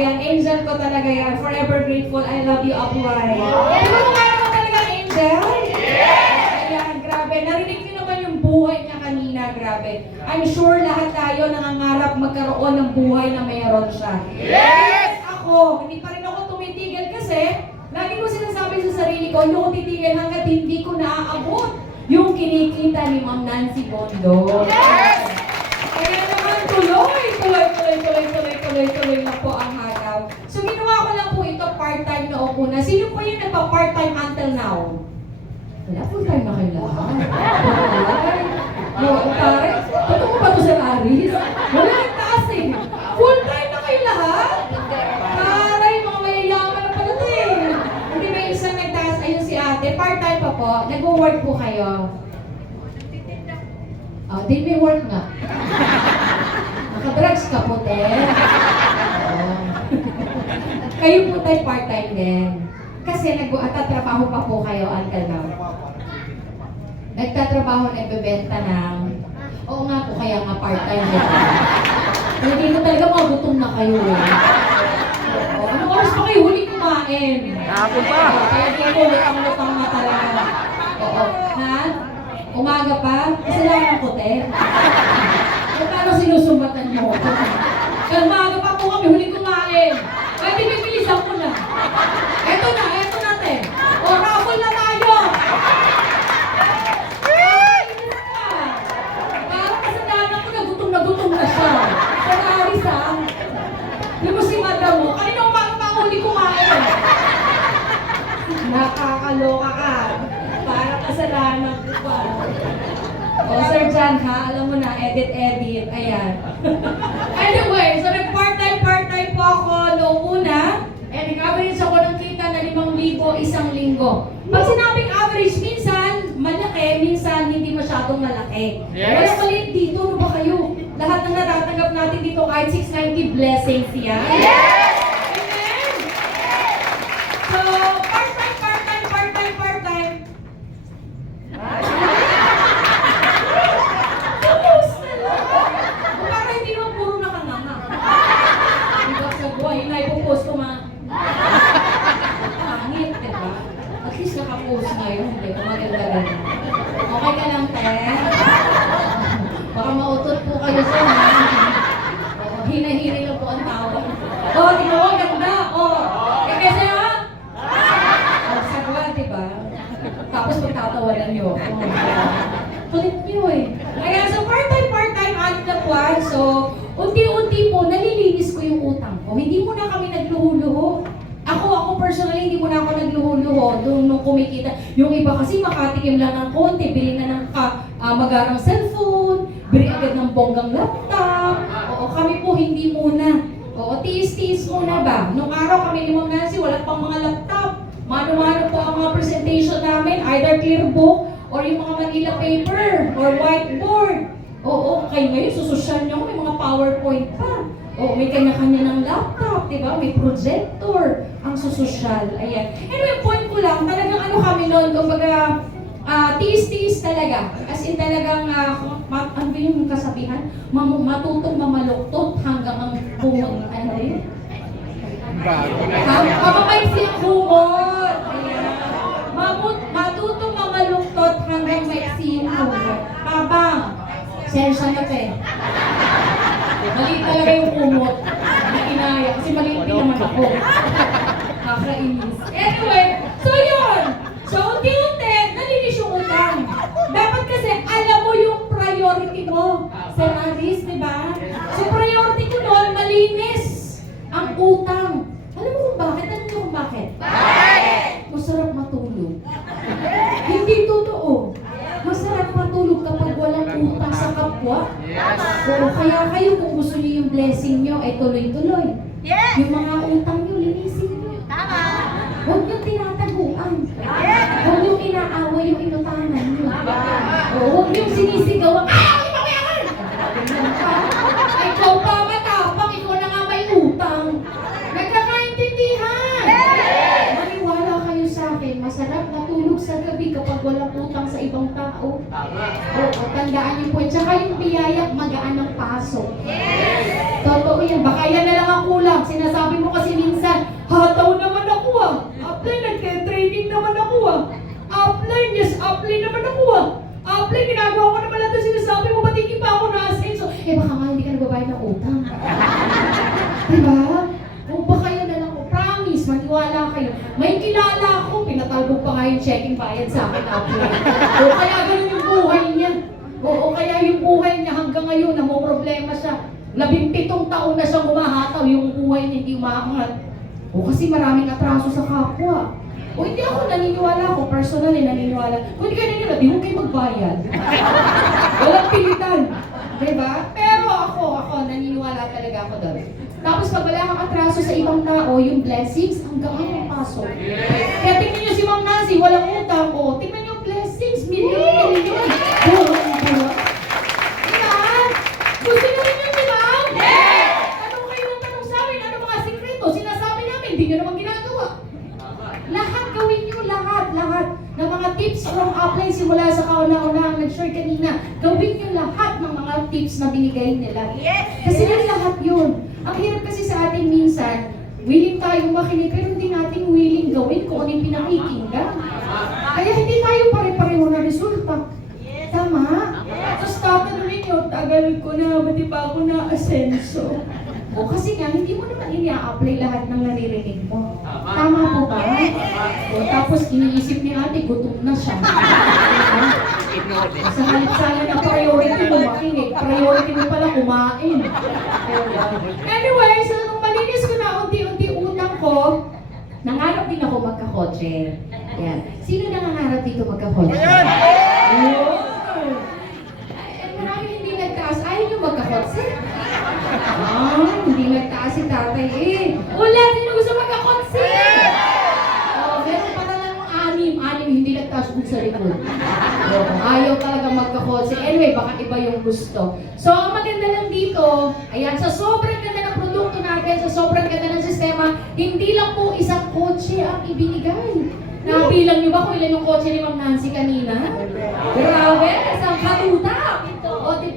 Ayan, angel ko talaga yan. Forever grateful. I love you, Apuay. Di ba kumaya ko talaga angel? Ayan, grabe. Narinig niyo naman yung buhay niya kanina, grabe. I'm sure lahat tayo nangangarap magkaroon ng buhay na mayroon siya. Yes! Ako, hindi pa rin ako tumitigil kasi lagi ko sinasabi sa sarili ko, hindi ko titigil hanggat hindi ko naaabot yung kinikita ni Ma'am Nancy Bondo. Yes! Kaya naman tuloy na po ang haraw. So ginawa ko lang po ito part-time noong una. Sino po yung nagpa-part-time until now? Wala, full-time na kayo lahat. Pare, totoo ba ito sa Aris? Wala ang taas eh. Full-time na kayo lahat? Aray, mga mayayaman na pala ito eh. Hindi may isang nagtaas. Ayun si ate, part-time pa po. Nag-work po kayo. Oh, di may work nga. Naka-drugs ka po, te. Kayo po tayo part-time din. Kasi nag-tatrabaho pa po kayo until now. Nagtatrabaho, nagbebenta ng... Oo nga po, kaya nga part-time din. Hindi ko talaga magutom na kayo eh. Anong oras pa kayo huli kumain? Ako pa. Kaya di ko lutang-lutang na talaga. Oo. Ha? Umaga pa? Kasalanan ko, te. Paano sinusumbatan mo? Kaya umaga pa po kami huli kumain. Ay, di bibilisan ko na. Eto na, te. O, raffle na tayo. Parang kasalanan ko, nagutom na siya. Kaya Aris, ha? Yung mo si madam mo, kanina umaga pa huli kumain. Nakakaloka ka. Parang kasalanan ko pa. O, Sir John, ha? Alam mo na, edit. Ayan. Anyway, so nag-part-time po ako noong una. And nag-average ako ng kita na 5,000 isang linggo. Pag sinabing average, minsan malaki, minsan hindi masyadong malaki. Yes. Wala maliit dito, ano ba kayo? Lahat ng natatanggap natin dito kahit 690 blessings yan. Yes! Amen! So, part-time. Para hindi mo puro nakanganga. Diba sa buhay, na ipopost ko mga pangit, diba? At least nakapost ngayon, diba? Maganda rin. Okay ka lang, te? Baka mautot po kayo sa hina-hina lang po ang tawag. Di ba? Ganda. Kasi ha? Sagwa, diba? Tapos magtatawanan nyo. Kulit nyo eh. Kaya so part-time, anim na buwan. So, unti-unti po, nalilinis ko yung utang ko. Hindi mo na kami nagluho-luho. Ako personally, hindi mo na ako nagluho-luho nung kumikita. Yung iba kasi makatikim lang ng konti, bili na ng magarang cellphone, bili agad ng bonggang laptop. Oo, kami po hindi muna. Oo, tiis-tiis muna ba? Nung araw kami ni Ma'am Nancy, wala pang mga laptop. Mano-mano po ang mga presentation namin, either clear book, or yung mga Manila paper, or whiteboard. Oo, kayo ngayon, susosyal nyo, may mga PowerPoint pa. Oo, may kanya-kanya ng laptop, di ba? May projector, ang susosyal. Ayan. Anyway, point ko lang, talagang ano kami noon, kumbaga, tiis-tiis talaga. As in talagang, ano yung kasabihan? Matutong mamaluktot hanggang ang buong, ano yun? Mapapaiksi ang humot. Ayan. Matutong mamaluktot hanggang maiksi ang humot. Tabang. Sensya na pe. Maliit talaga yung kumot. Hindi kinaya. Kasi maliit din naman ako. Kakainis. Anyway, so yun. So unti-unti, nalinis yung utang. Dapat kasi alam mo yung priority mo. Sir Aris, di ba? So priority ko noon, malinis ang utang. Alam mo kung bakit? Alam mo kung bakit? Masarap matulog. Hindi totoo. Masarap matulog kapag walang utang sa kapwa. Oo, kaya kayo kung gusto niyo yung blessing niyo, ay tuloy-tuloy. Yung mga utang niyo, linisin niyo. Huwag niyo tinataguan. Huwag niyo inaaway yung inutangan niyo. Huwag niyo sinisigaw. Ikaw pa matapang, ikaw na nga may utang. Nagkakaintindihan. Maniwala kayo sa akin, masarap matulog sa gabi kapag walang utang sa ibang tao. Tama. Oo, tandaan niyo po. Tsaka yung biyaya, magaan ang pasok. Totoo yan. Baka yan na lang ang kulang. Sinasabi mo kasi minsan, hataw naman ako ah. Apply, nagke-training naman ako ah. Apply, yes, apply naman ako ah. Apply, ginagawa ko naman lahat ang sinasabi mo, ba't hindi pa ako na-ascenso? Eh baka nga hindi ka nagbabayad ng utang. Diba? O baka yan na lang ko. Promise, maniwala kayo. May kilala ako, pinatalbog pa nga yung checking bayad sa akin apply. O kaya ganun yung buhay niya. O kaya yung buhay niya hanggang ngayon, problema siya. 17 taon na siyang humahataw, yung buhay niya hindi umaangat. O kasi maraming atraso sa kapwa. O hindi ako naniniwala, ako personally naniniwala. Kung hindi kayo naniniwala, di huwag kayo magbayad. Walang pilitan. Diba? Pero ako, naniniwala talaga ako doon. Tapos pag wala kang atraso sa ibang tao, yung blessings, hanggang ang pasok. Kaya tingnan niyo si Ma'am Nancy, walang utang. O, tingnan niyo yung blessings, milyon. Buwan. Diba? Gusto niyo rin yun, diba? Tanong kayo ng tanong sa amin, ano mga sikreto? Sinasabi namin, hindi niyo naman ginagawa. Lahat gawin niyo, lahat ng mga tips from upline simula sa kauna-unahang nag-share kanina. Gawin niyo lahat ng mga tips na binigay nila. Kasi yun lahat yun. Ang hirap kasi sa atin minsan, willing tayong makinig pero hindi natin willing gawin kung ano yung pinakikinggan. Kaya hindi tayo pare-pareho na resulta. Tama? Tapos tatanungin nyo, tagal ko na, ba't di pa ako na-asenso? O kasi nga, hindi mo naman i-apply lahat ng naririnig mo. Tama po ba? O tapos iniisip ni ate, gutom na siya. Sa halit sana na priority mo makinig, priority mo pala kumain. Anyway, so nung malinis ko na unti-unti utang ko, nangarap din ako magkakotse. Yan. Sino nangangarap dito magkakotse? Marami hindi nagtaas. Ayaw nyo magkakotse? Hindi nagtaas si tatay eh. Wala, sino gusto magkakotse? Meron pa na lang anim hindi nagtaas kung sa likod. Ayaw talaga magkakotse. Anyway, baka iba yung gusto. So, ang maganda lang dito, ayan, sa sobrang ganda ng produkto natin, sa sobrang ganda ng sistema, hindi lang po isang kotse ang ibinigay. Nabilang niyo ba kung ilan yung kotse ni Ma'am Nancy kanina? Grabe, isang katuta. O, 7.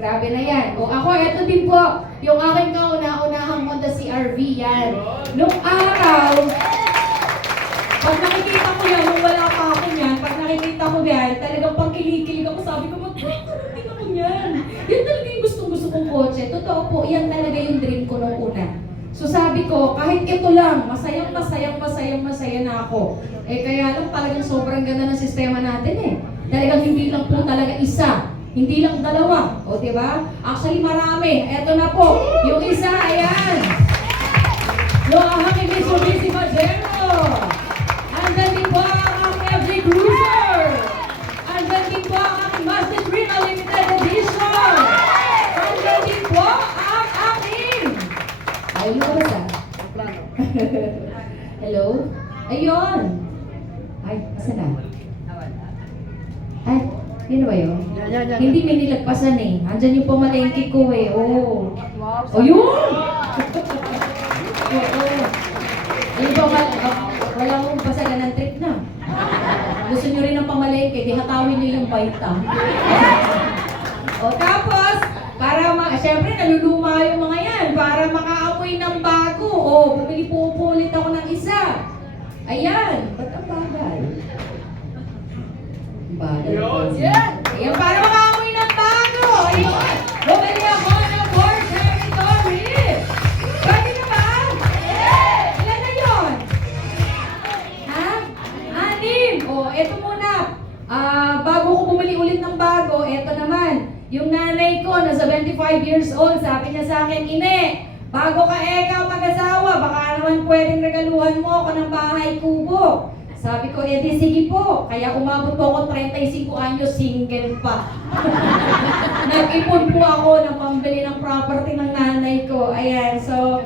Grabe na yan. O ako, eto din po, yung aking kauna-unahang Honda CR-V yan. Nung araw, pag nakikita ko yan, nung wala pa ako yan, pag nakikita ko yan, talagang pang kilig-kilig ako, sabi ko, magkakaroon ako yan. Yan talaga yung gustong-gusto kong kotse. Totoo po, yan talaga yung dream ko nung una. So sabi ko, kahit ito lang, masaya na ako. Eh kaya lang talagang sobrang ganda ng sistema natin eh. Talagang hindi lang po talaga isa. Hindi lang dalawa. O, diba? Actually, marami. Eto na po. Yung isa, ayan. Yung aking Mitsubishi Pajero. Andyan din po ang aking FJ Cruiser. Andyan din po ang aking Master Green Unlimited Edition. Andyan din po ang aking... Ayaw mo ba sa? Hello? Ayun. Ay, asa na? Ay, yun ba yun? Hindi may nilagpasan eh. Andyan yung pamalengke ko eh. Oo. O yun! Oo. Yung wala mong pasagan ng trip na. Gusto nyo rin ng pamalengke, di hatawin nyo yung baita. O tapos, syempre naluluma yung mga yan. Para makaamoy ng bago. O, pupulit ako ng isa. Ayan. Ba't ang bagal? Ayan, para makaamoy ng bago. Ayun. Bumili ako ng Ford Territory. Pwede na ba? Ilan na yun? Ha? 6. O, eto muna. Bago ko bumili ulit ng bago, eto naman. Yung nanay ko na 75 years old, sabi niya sa akin, Ine, bago ka ikaw mag-asawa, baka naman pwedeng regaluhan mo ako ng bahay kubo. Sabi ko, di sige po. Kaya umabot po ako 35 anyos, single pa. Nag-ipon po ako ng pambili ng property ng nanay ko. Ayan, so,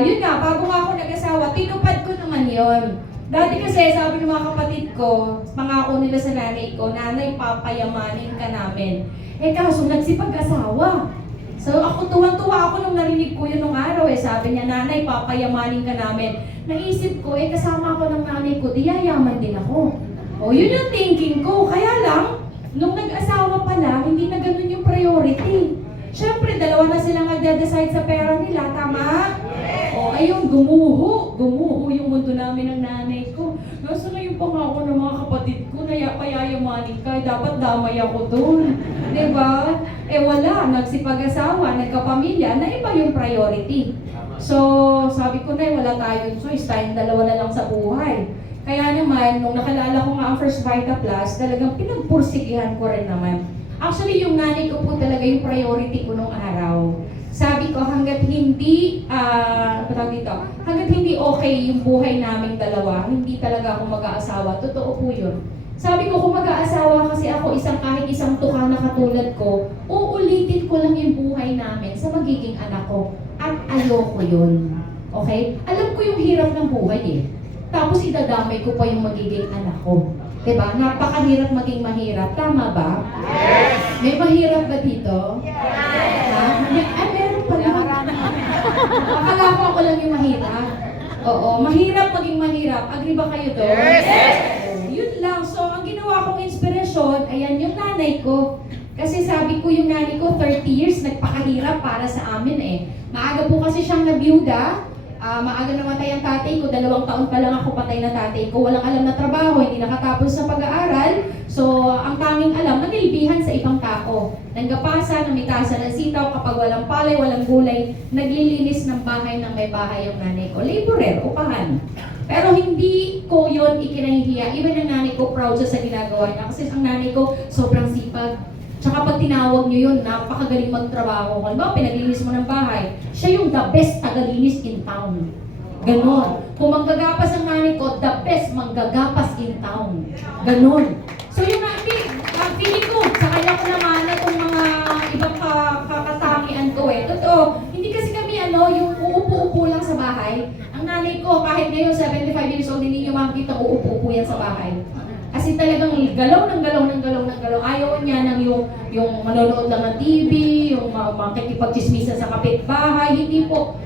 yun nga, bago nga ako nag-asawa, tinupad ko naman yon. Dati kasi, sabi ng mga kapatid ko, pangako nila sa nanay ko, nanay, papayamanin ka namin. Eh kaso, nagsipag-asawa. So ako, tuwang-tuwa ako nung narinig ko yun nung araw eh. Sabi niya, nanay, papayamanin ka namin. naisip ko, kasama ako ng nanay ko, di yayaman din ako. O, yun yung thinking ko. Kaya lang, nung nag-asawa pala, hindi na ganun yung priority. Siyempre, dalawa na silang nagde-decide sa pera nila, tama? O, ayun, gumuho yung mundo namin ng nanay ko. Nasa na yung pangako ng mga kapatid ko na payayamanin ka, dapat damay ako dun. Diba? Wala, nagsipag-asawa, nagkapamilya, na iba yung priority. So, sabi ko na, wala tayong choice, tayong dalawa na lang sa buhay. Kaya naman, nung nakalala ko nga ang First Vita Plus, talagang pinagpursigihan ko rin naman. Actually, yung nanay ko po talaga yung priority ko nung araw. Sabi ko, hanggat hindi, hanggat hindi okay yung buhay naming dalawa, hindi talaga ako mag-aasawa. Totoo po yun. Sabi ko, kung mag-aasawa kasi ako kahit isang tuka na katulad ko, uulitin ko lang yung buhay namin sa magiging anak ko. At ayoko yun. Okay? Alam ko yung hirap ng buhay eh. Tapos idadamay ko pa yung magiging anak ko. Diba? Napakahirap maging mahirap. Tama ba? Yes! May mahirap ba dito? Yes! Ha? Meron pala. Akala ko ako lang yung mahirap. Oo, mahirap maging mahirap. Agree ba kayo doon? Yes! Yun lang. So, ang ginawa kong inspirasyon, ayan yung nanay ko. Kasi sabi ko yung nanay ko, 30 years nagpakahirap para sa amin eh. Maaga po kasi siyang nabiyuda. Maaga namatay ang tatay ko, 2 taon pa lang ako patay na tatay ko. Walang alam na trabaho, hindi nakatapos sa pag-aaral. So, ang tanging alam, nanilbihan sa ibang tao. Nanggapasa, namitasan ng sitaw, kapag walang palay, walang gulay, naglilinis ng bahay ng may bahay yung nanay ko. Laborer, upahan. Pero hindi ko yun ikinahihiya. Even ang nanay ko, proud siya sa ginagawa niya. Kasi ang nanay ko, sobrang sipag. Tsaka pag tinawag nyo yun, napakagaling magtrabaho. Halimbawa, pinaglinis mo ng bahay, siya yung the best tagalinis in town. Ganon. Kung manggagapas ang nanay ko, the best manggagapas in town. Ganon. So yung feeling ko, sa kanya ko naman na itong mga ibang kakatangian ko totoo, hindi kasi kami yung uupo-upo lang sa bahay. Ang nanay ko, kahit ngayon 75 years old, hindi nyo makikita uupo-upo yan sa bahay. Kasi talagang galaw ng galaw. Ayaw niya ng yung manonood lang ng TV, yung makikipagchismisan sa kapitbahay, hindi po.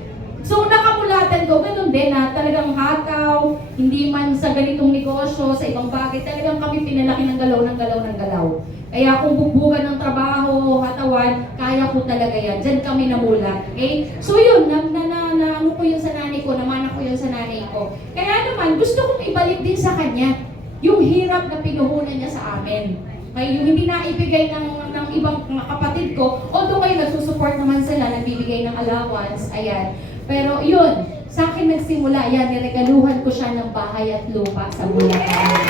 So nakamulatan ko, ganun din na talagang hataw, hindi man sa ganitong negosyo, sa ibang bagay, talagang kami pinalaki ng galaw. Kaya kung bugbugan ng trabaho, hatawan, kaya ko talaga yan. Diyan kami namulat. Okay? So yun, ano ko yun sa nanay ko, namana ko yun sa nanay ko. Kaya naman, gusto kong ibalik din sa kanya yung hirap na pinuhunan niya sa amin. May yung hindi na ibigay ng ibang mga kapatid ko, although ngayon nagsusupport naman sila, nagbibigay ng allowance, ayan. Pero yun, sa akin nagsimula, yan, niregaluhan ko siya ng bahay at lupa sa Bulacan.